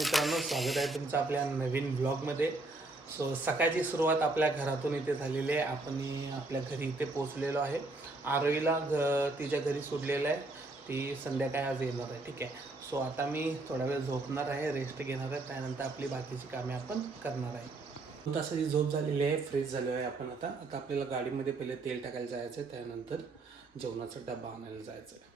मित्रांनो, स्वागत आहे तुमचं आपल्या नवीन ब्लॉगमध्ये. सो सकाळची सुरुवात आपल्या घरातून इथे झालेली आहे. आपण आपल्या घरी इथे पोचलेलो आहे. आरोहीला तिच्या घरी सोडलेलं आहे. ती संध्याकाळी आज येणार आहे. ठीक आहे. सो आता मी थोडा वेळ झोपणार आहे, रेस्ट घेणार आहे. त्यानंतर आपली बाकीची कामे आपण करणार आहे. तासाची झोप झालेली आहे, फ्रेश झालो आहे आपण. आता आपल्याला गाडीमध्ये पहिले तेल टाकायला जायचं आहे, त्यानंतर जेवणाचा डबा आणायला जायचं आहे.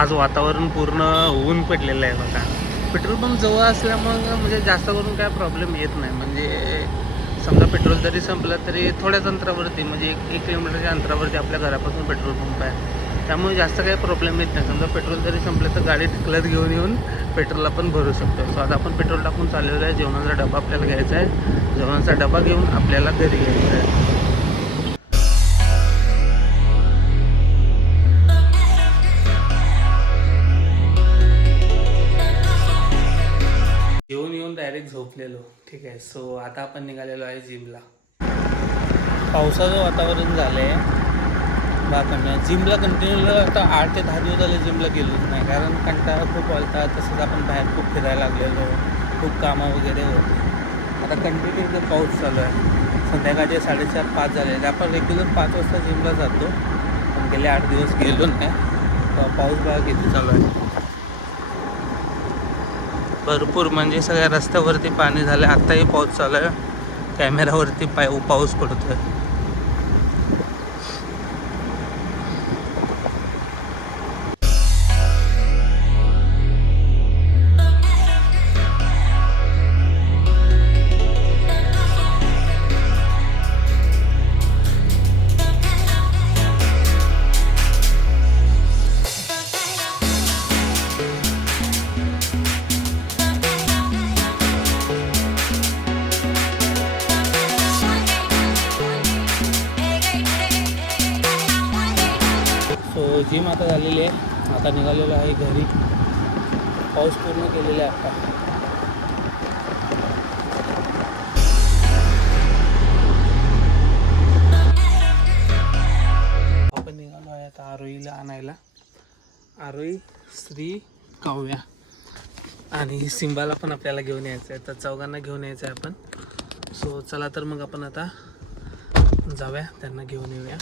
आज वातावरण पूर्ण ऊन पडलेलं आहे बघा. पेट्रोल पंप जवळ असल्यामुळं म्हणजे जास्त करून काय प्रॉब्लेम येत नाही. म्हणजे समजा पेट्रोल जरी संपलं तरी थोड्याच अंतरावरती, म्हणजे एक किलोमीटरच्या अंतरावरती आपल्या घरापासून पेट्रोल पंप आहे. त्यामुळे जास्त काही प्रॉब्लेम येत नाही. समजा पेट्रोल जरी संपलं तर गाडी ढकलत घेऊन येऊन पेट्रोल आपण भरू शकतो. सो आता आपण पेट्रोल टाकून चाललेलो आहे. जेवणाचा डबा आपल्याला घ्यायचा आहे. जेवणाचा डबा घेऊन आपल्याला घरी यायचं आहे. येऊन डायरेक्ट झोपलेलो. ठीक आहे. सो आता आपण निघालेलो आहे जिमला. पावसाचं वातावरण झालं आहे बाकडनं. जिमला कंटिन्यू आता 8 ते 10 दिवस झाले जिमला गेलोच नाही, कारण कंटाळा खूप आलता. तसंच आपण बाहेर खूप फिरायला लागलेलो, खूप कामं वगैरे होते. आता कंटिन्यू इथं पाऊस चालू आहे. संध्याकाळचे 4:30-5 झाले. आपण रेग्युलर 5 वाजता जिमला जातो, पण गेले 8 दिवस गेलो नाही. पाऊस बघा किती चालू आहे. भरपूर म्हणजे सगळ्या रस्त्यावरती पाणी झालं. आत्ताही पाऊस चालू आहे. कॅमेरावरती पाऊस पडतोय. जिम आता झालेली आहे. आता निघालेलो आहे घरी. पाऊस पूर्ण केलेला आहे. आता आपण निघालो आहे आता आरोहीला आणायला. आरोही, श्री, काव्या आणि सिंबाला पण आपल्याला घेऊन यायचं आहे. तर चौघांना घेऊन यायचं आहे आपण. सो चला तर मग आपण आता जाऊया, त्यांना घेऊन येऊया.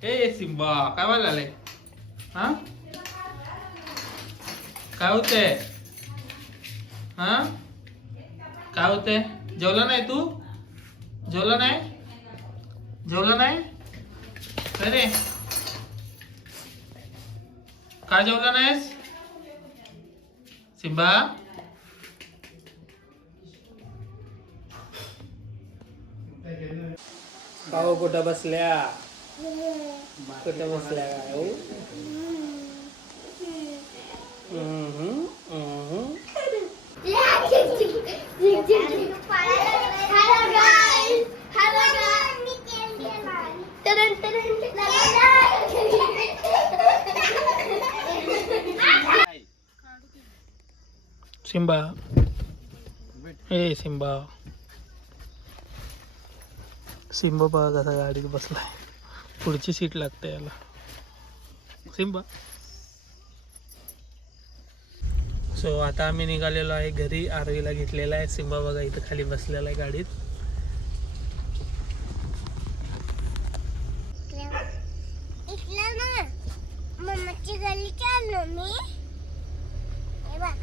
ए सिंबा, काय व्हायला आलंय? हा, काय होतंय? हा, काय होतंय? जेवला नाही तू? जेवला नाही? जेवला नाही? अरे का जेवला नाहीस सिंबा? काव कुठं बसल्या? कुठं बसल्या काय? सिम्बा ए सिम्बा सिम्बा बघा कसा गाडीत बसलाय. पुढची सीट लागते याला. सिम्बा. सो आता आम्ही निघालेलो आहे घरी. आरवीला घेतलेला आहे. सिम्बा बघा इथं खाली बसलेला आहे गाडीत. मम्माची गल्ली चाललो मी. हे बघ